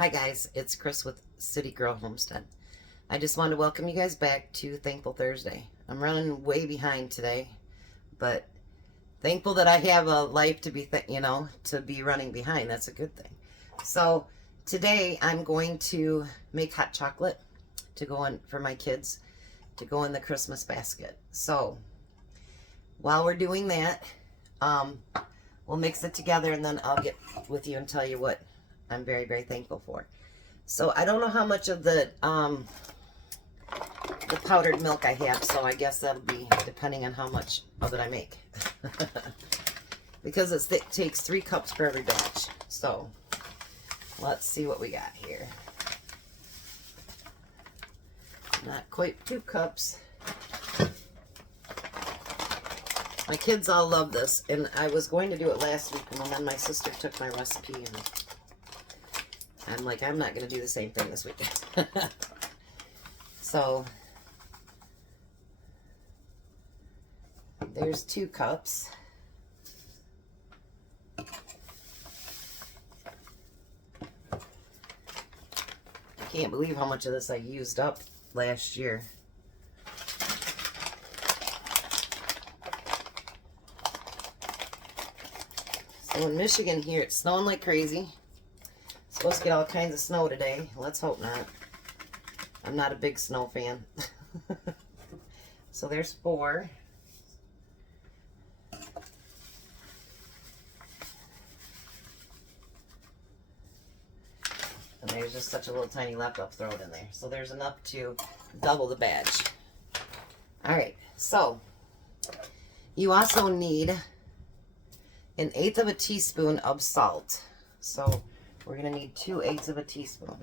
Hi guys, it's Chris with City Girl Homestead. I just wanted to welcome you guys back to Thankful Thursday. I'm running way behind today, but thankful that I have a life to be, to be running behind. That's a good thing. So today I'm going to make hot chocolate to go in for my kids to go in the Christmas basket. So while we're doing that, we'll mix it together and then I'll get with you and tell you what I'm very, very thankful for. So I don't know how much of the powdered milk I have, so I guess that'll be depending on how much of it I make. Because it takes 3 cups for every batch. So let's see what we got here. Not quite 2 cups. My kids all love this, and I was going to do it last week, and then my sister took my recipe, and I'm like, I'm not going to do the same thing this weekend. So, there's 2 cups. I can't believe how much of this I used up last year. So in Michigan here, it's snowing like crazy. Supposed to get all kinds of snow today. Let's hope not. I'm not a big snow fan. So there's 4. And there's just such a little tiny left, I'll throw it in there. So there's enough to double the batch. Alright, so you also need 1/8 of a teaspoon of salt. So we're going to need 2/8 of a teaspoon.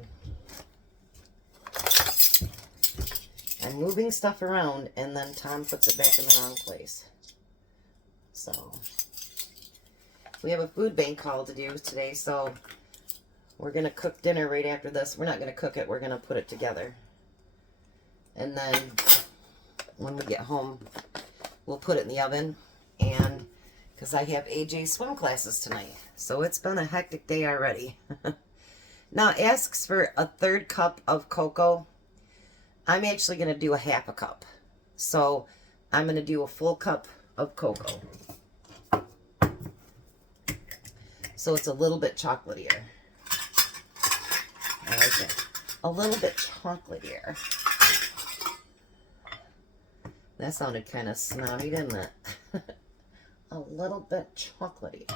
I'm moving stuff around and then Tom puts it back in the wrong place. So we have a food bank call to do today, so we're going to cook dinner right after this. We're not going to cook it, we're going to put it together. And then when we get home, we'll put it in the oven. And because I have AJ swim classes tonight. So it's been a hectic day already. Now it asks for 1/3 cup of cocoa. I'm actually going to do a 1/2 cup. So I'm going to do a full cup of cocoa. So it's a little bit chocolatier. I like it. A little bit chocolatier. That sounded kind of snobby, didn't it? A little bit chocolatey.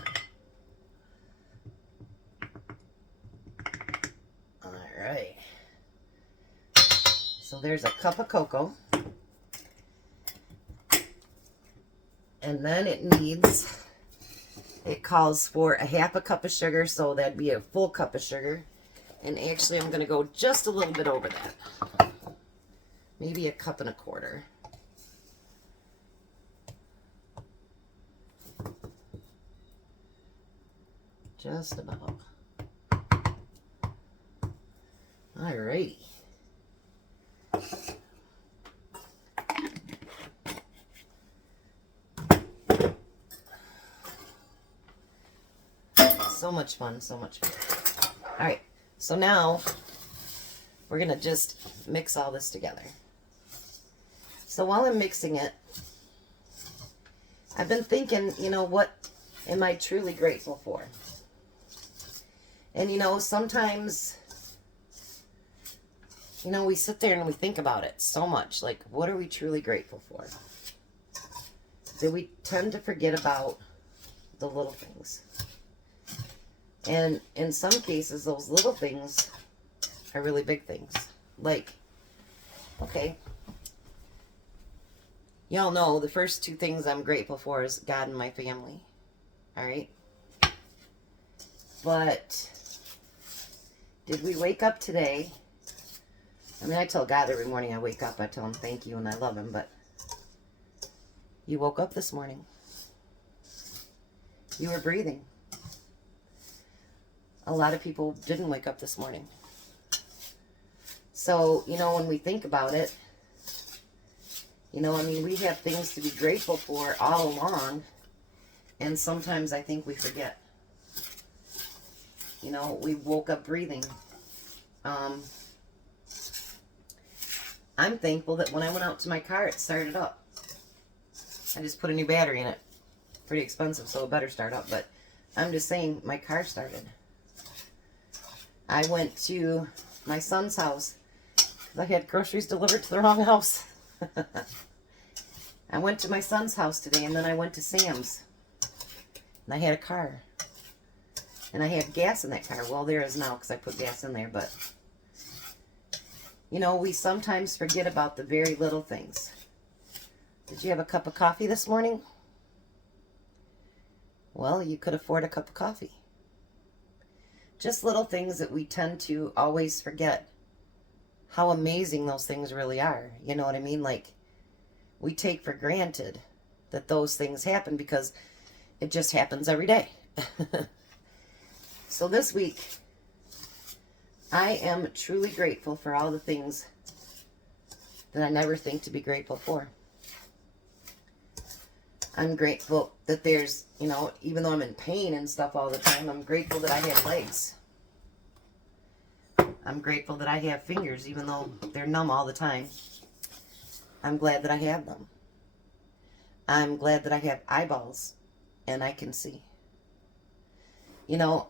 Alright. So there's a cup of cocoa. And then it calls for 1/2 cup of sugar, so that'd be a full cup of sugar. And actually I'm going to go just a little bit over that. Maybe 1.25 cups. Just about. Alrighty. So much fun, so much fun. Alright, so now we're going to just mix all this together. So while I'm mixing it, I've been thinking, what am I truly grateful for? And sometimes, we sit there and we think about it so much. Like, what are we truly grateful for? Do we tend to forget about the little things? And in some cases, those little things are really big things. Like, okay, y'all know the first 2 things I'm grateful for is God and my family. All right? But did we wake up today? I mean, I tell God every morning I wake up, I tell him thank you and I love him, but you woke up this morning. You were breathing. A lot of people didn't wake up this morning. So, when we think about it, we have things to be grateful for all along, and sometimes I think we forget. We woke up breathing. Um, I'm thankful that when I went out to my car, it started up. I just put a new battery in it. Pretty expensive, so it better start up. But I'm just saying, my car started. I went to my son's house because I had groceries delivered to the wrong house. I went to my son's house today, and then I went to Sam's. And I had a car. And I had gas in that car. Well, there is now because I put gas in there. But, you know, we sometimes forget about the very little things. Did you have a cup of coffee this morning? Well, you could afford a cup of coffee. Just little things that we tend to always forget how amazing those things really are. You know what I mean? Like, we take for granted that those things happen because it just happens every day. So this week, I am truly grateful for all the things that I never think to be grateful for. I'm grateful that there's, you know, even though I'm in pain and stuff all the time, I'm grateful that I have legs. I'm grateful that I have fingers, even though they're numb all the time. I'm glad that I have them. I'm glad that I have eyeballs and I can see. You know,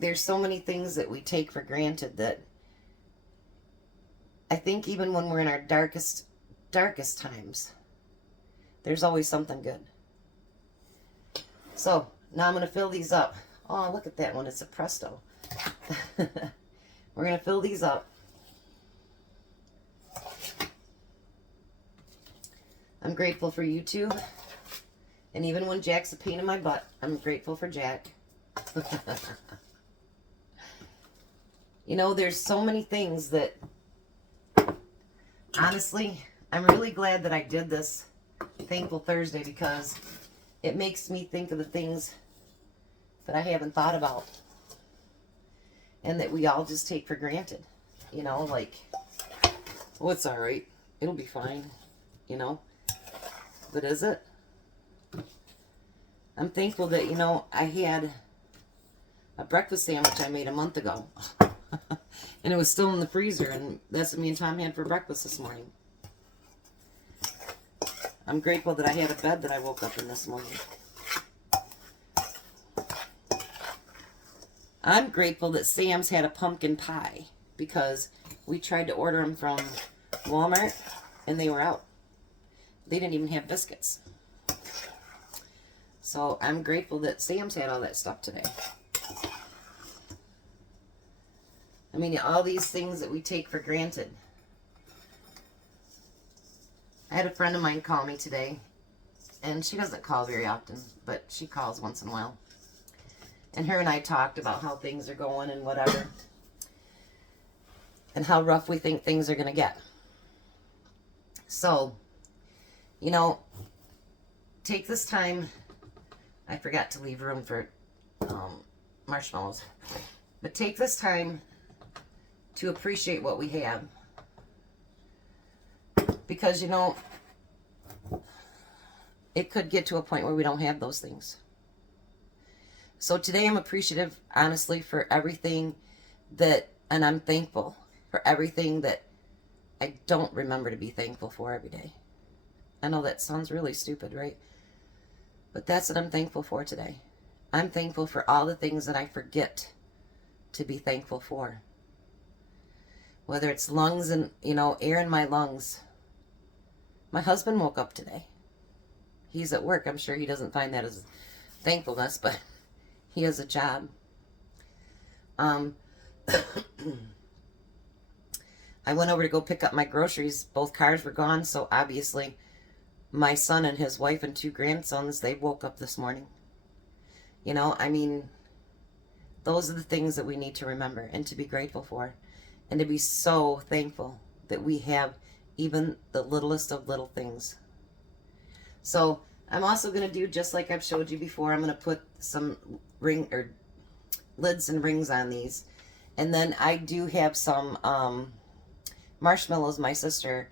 there's so many things that we take for granted that I think even when we're in our darkest times, there's always something good. So, now I'm going to fill these up. Oh, look at that one. It's a Presto. We're going to fill these up. I'm grateful for YouTube. And even when Jack's a pain in my butt, I'm grateful for Jack. You know, there's so many things that, honestly, I'm really glad that I did this Thankful Thursday because it makes me think of the things that I haven't thought about and that we all just take for granted. You know, like, oh, it's all right. It'll be fine, you know. But is it? I'm thankful that, you know, I had a breakfast sandwich I made a month ago. And it was still in the freezer, and that's what me and Tom had for breakfast this morning. I'm grateful that I had a bed that I woke up in this morning. I'm grateful that Sam's had a pumpkin pie because we tried to order them from Walmart, and they were out. They didn't even have biscuits. So I'm grateful that Sam's had all that stuff today. I mean, all these things that we take for granted. I had a friend of mine call me today, and she doesn't call very often, but she calls once in a while. And her and I talked about how things are going and whatever, and how rough we think things are going to get. So, you know, take this time. I forgot to leave room for marshmallows. But take this time to appreciate what we have. Because, you know, it could get to a point where we don't have those things. So today I'm appreciative, honestly, for everything that, and I'm thankful for everything that I don't remember to be thankful for every day. I know that sounds really stupid, right? But that's what I'm thankful for today. I'm thankful for all the things that I forget to be thankful for. Whether it's lungs and, you know, air in my lungs. My husband woke up today. He's at work. I'm sure he doesn't find that as thankfulness, but he has a job. I went over to go pick up my groceries. Both cars were gone, so obviously my son and his wife and 2 grandsons, they woke up this morning. You know, I mean, those are the things that we need to remember and to be grateful for. And to be so thankful that we have even the littlest of little things. So I'm also going to do, just like I've showed you before, I'm going to put some lids and rings on these. And then I do have some marshmallows my sister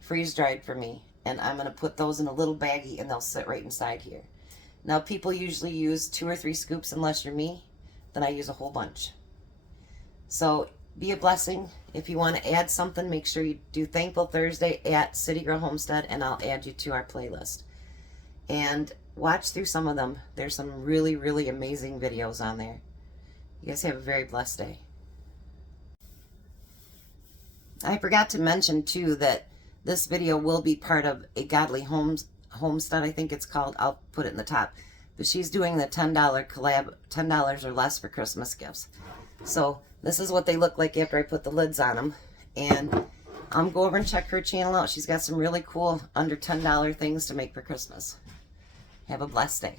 freeze-dried for me. And I'm going to put those in a little baggie, and they'll sit right inside here. Now, people usually use 2 or 3 scoops, unless you're me. Then I use a whole bunch. So be a blessing. If you want to add something, make sure you do Thankful Thursday at City Girl Homestead, and I'll add you to our playlist. And watch through some of them. There's some really, really amazing videos on there. You guys have a very blessed day. I forgot to mention, too, that this video will be part of a Godly Homestead, I think it's called. I'll put it in the top. But she's doing the $10 collab, $10 or less for Christmas gifts. So this is what they look like after I put the lids on them. And go over and check her channel out. She's got some really cool under $10 things to make for Christmas. Have a blessed day.